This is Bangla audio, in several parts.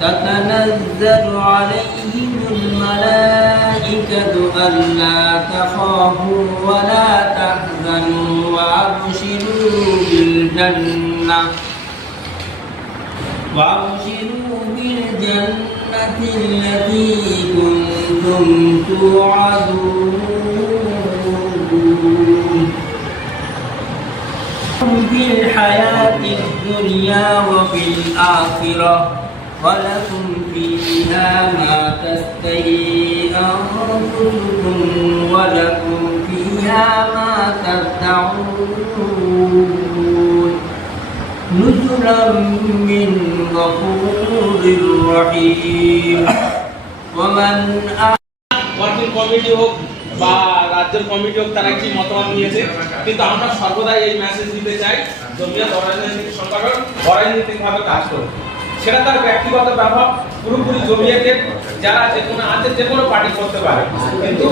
تتنزل عليهم الملائكة ألا تخافوا ولا تحزنوا وأبشروا بالجنة وأبشروا بالجنة التي كنتم توعدون في الحياة الدنيا وفي الآخرة ولكم فيها ما تستهي أنفسكم ولكم فيها ما تدعون نزلا من غفور رحيم ومن ওয়ার্কিং কমিটি হোক বা রাজ্যের কমিটি হোক তারা কি মতামত নিয়েছে কিন্তু আমরা সর্বদাই এই মেসেজ দিতে চাই জমিয়ত অরাজনৈতিক সংগঠন অরাজনৈতিকভাবে কাজ করবে সেটা তার ব্যক্তিগত ব্যবহার, পুরোপুরি জমিয়তের যারা যে কোনো আছে যে কোনো পার্টি করতে পারে। কিন্তু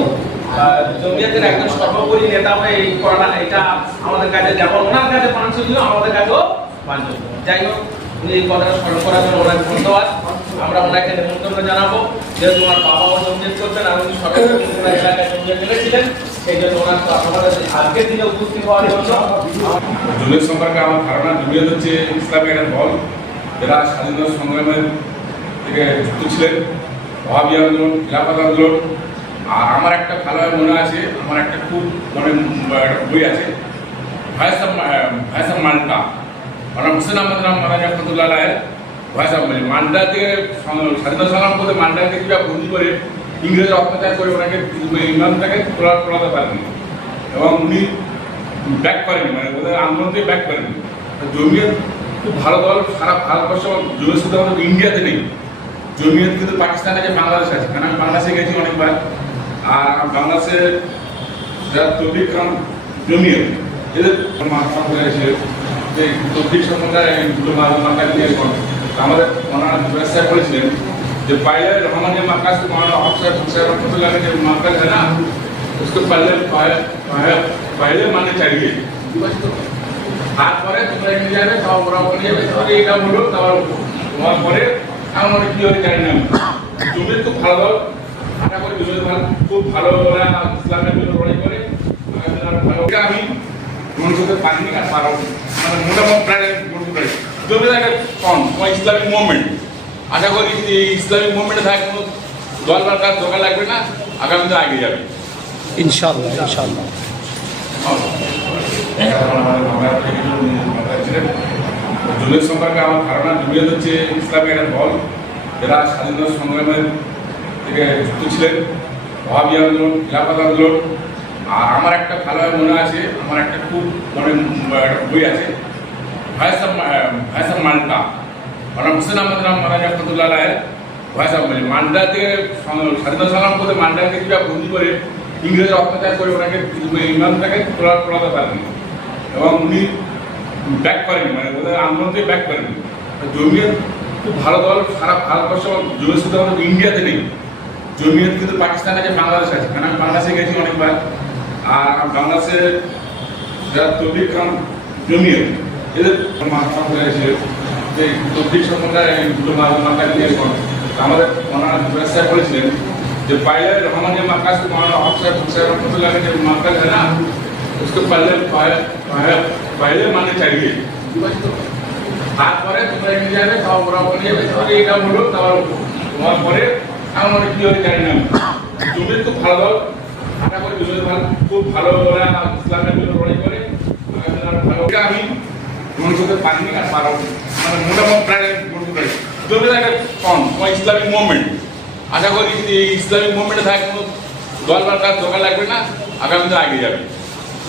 জমিয়তের একজন সর্বোপরি নেতা হয়ে এই করাটা, এটা আমাদের কাছে যেমন ওনার কাছে বাঞ্ছনীয় আমাদের কাছেও বাঞ্ছনীয় যাই হোক, উনি এই কথাটা স্মরণ করার জন্য ওনাকে ধন্যবাদ। আমরা ওনাকে নিমন্ত্রণ জানাব, যেহেতু ওনার বাবাও জমিয়ত করতেন আর উনি ওনার এলাকায় জমিয়ত গেছিলেন সেই জমিয়ত সম্পর্কে আমার ধারণা, জমিয়ত হচ্ছে ইসলামের একটা দল। যারা স্বাধীনতা সংগ্রামের থেকে যুক্ত ছিলেন ওহাবি আন্দোলন, খিলাফত আন্দোলন, আর আমার একটা ভালোভাবে মনে আছে, আমার একটা খুব মানে বই আছে, ভয়েস অফ মাল্টা। মানে হোসেন আহমদ রাম মহারাজ রহমতুল্লাহ রায়ের ভয়েস অফ মানে মাল্টা থেকে স্বাধীনতা সংগ্রাম করতে মাল্টাকে কীভাবে বন্দি করে ইংরেজরা অত্যাচার করে ওনাকে ইংল্যান্ডটাকে তোলা, তোলাতে পারেনি এবং উনি ব্যাক করেনি মানে ওদের আন্দোলনকে ব্যাক করেনি তো জমিয়ত খুব ভালো দল সারা ভারতবর্ষ জমিয়ত শুধু আমাদের ইন্ডিয়াতে নেই জমিয়ত কিন্তু পাকিস্তান আছে বাংলাদেশ আছে কারণ আমি বাংলাদেশে গেছি অনেকবার আর বাংলাদেশে যারা তবলিক খান জমিয়ত এদের মাথা হয়ে আছে যে তবলিক সম্বন্ধে এই দুটো মাথা নিয়ে করেন। তো আমাদের ওনারা ব্যবসা করেছিলেন যে পাইলে রহমান যে মাকাস মানা অফসার হুসাইন রহমতুল্লাহ के जो मार्कस है ना उसको पहले पहले पहले- पहले माने चाहिए হাত পরে তোমরা নিয়ে যাবে সব ওরা বলে যাবে তাহলে এটা বলো তারপর হওয়ার পরে অনেক কি হয়ে জানি না। জমির খুব ভালো আশা করি জমির ভালো খুব ভালো ওরা ইসলামের জন্য লড়াই করে ভালো। আমি মনে করতে পারিনি আর পারো মানে মোটামুটি প্রায় মনে করি জমির একটা কম তোমার ইসলামিক মুভমেন্ট আশা করি ইসলামিক মুভমেন্টে থাকে কোনো দল বা কাজ দোকান লাগবে না আগামী দিনে আগে যাবে। ইনশাল্লাহ ইনশাল্লাহ জমিয়ত সম্পর্কে আমার ধারণা জমিয়ত হচ্ছে ইসলামের একটা দল যারা স্বাধীনতা সংগ্রামের থেকে যুক্ত ছিলেন ওহাবি আন্দোলন খিলাফত আন্দোলন আর আমার একটা ভালোভাবে মনে আছে আমার একটা খুব মানে একটা বই আছে voice of voice of Malta মানে হোসেন আহমদ রাম মহারাজ রায়ের ভয়েস অফ মানে মাল্টা থেকে স্বাধীনতা সংগ্রাম করতে মাল্টাকে কীভাবে বন্দি করে ইংরেজরা অত্যাচার করে ওনাকে ইংল্যান্ডটাকে তোলা তোলাতে পারেনি এবং উনি ব্যাক করেনি মানে ওদের আন্দোলন ব্যাক করেনি জমিয়ত খুব ভালো দল সারা ভারতবর্ষ জমিয়ত শুধু আমাদের ইন্ডিয়াতে নেই। জমিয়ত কিন্তু পাকিস্তান আছে, বাংলাদেশ আছে। কারণ আমি বাংলাদেশে গেছি অনেকবার। আর বাংলাদেশে যারা তবলিক খান জমিয়ত এদের সম্প্রদায় ছিল যে তবলিক সম্প্রদায় দুটো মার্কাজ নিয়ে আমাদের ওনারা ব্যবসা করেছিলেন যে, বাইরে রহমান যে মার্কাজ মহানা অফিসার ফুসার হুসাইন লাগে যে মার্কাজ না उसको पहले पहले पहले- पहले माने चाहिए হাত পরে তোমরা নিয়ে যাবে সব ওরা বলে যাবে তাহলে এটা বলো তারপর হওয়ার পরে এমন অনেক কি হয়ে জানি না জমির খুব ভালো দল আশা করি জমির ভালো খুব ভালো ওরা ইসলামের জন্য লড়াই করে আগামী দিনে আরো ভালো এটা আমি মনে করতে পারিনি আর পারো মানে মোটামুটি প্রায় মনে করি জমির একটা কম তোমার ইসলামিক মুভমেন্ট আশা করি এই ইসলামিক মুভমেন্টে থাকে কোনো দল বা কাজ দোকান লাগবে না আগামী দিনে আগে যাবে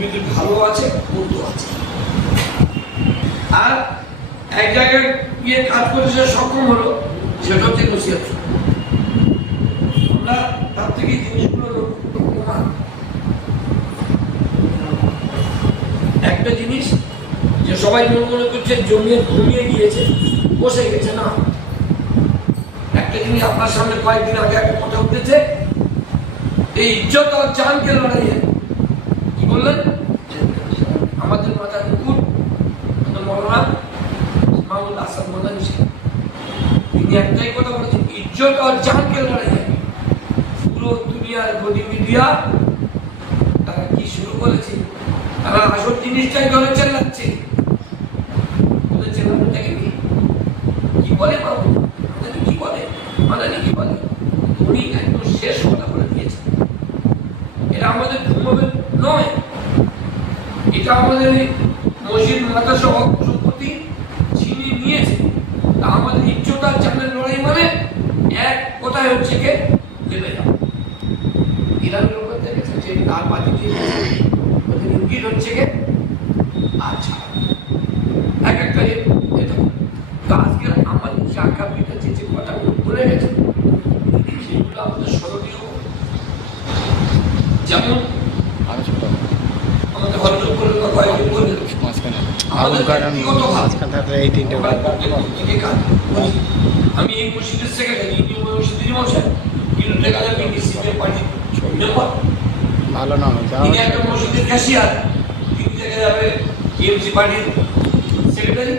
মধ্যে ভালো আছে, মন্দ আছে। আর এক জায়গায় গিয়ে কাজ করে সে সক্ষম হলো, সেটা হচ্ছে নসিহত আমরা তার থেকে জিনিসগুলো একটা জিনিস যে সবাই মনে মনে করছে, জমিয়ে ঘুমিয়ে গিয়েছে, বসে গেছে, না। একটা জিনিস আপনার সামনে কয়েকদিন আগে একটা কথা উঠেছে, এই ইজ্জত আর জানকে লড়াইয়ে কি বললেন আমাদের মাথার মুকুট আমাদের মৌলানা মামুল আসাদ মোদানি তিনি একটাই কথা বলেছেন, ইজ্জত আর জানকে লড়াইয়ে পুরো দুনিয়ার গদি মিডিয়া তারা কি শুরু করেছে? তারা আসল জিনিসটাই চেল্লাচ্ছে। ওদের চেল্লানোটাকে কি? কি বলে বাবু? আমাদের কি বলে? মাদানি কি বলে? উনি একদম শেষ কথা বলে দিয়েছেন। এটা আমাদের নয়। এটা আমাদের মসজিদ মাতা সহ সম্পত্তি ছিনিয়ে নিয়েছে, তা আমাদের ইজ্জতার চালের লড়াই মানে এক কোথায় হচ্ছে কে? দেবে যাও ইরানের লোকের দেখেছে যে তার বাড়ি দিয়ে ইঙ্গিত হচ্ছে কে? আচ্ছা এক একটা এটা তো আজকের আমাদের যে আকাবিটা যে যে কথাগুলো বলে গেছে, সেগুলো আমাদের স্মরণীয়। যেমন আমাদের ভদ্র করে বা কয়েকজন বললেন আবুল কারণ মাঝখান এই তিনটে। আমি এই মসজিদের সেক্রেটারি ইউনিয়ন মসজিদের সাহেব কিন্তু দেখা যাবে ডিসিপ্লিন পার্টি। ভালো না যাওয়া তিনি একটা মসজিদের ক্যাশিয়ার তিনি দেখা যাবে টিএমসি পার্টির সেক্রেটারি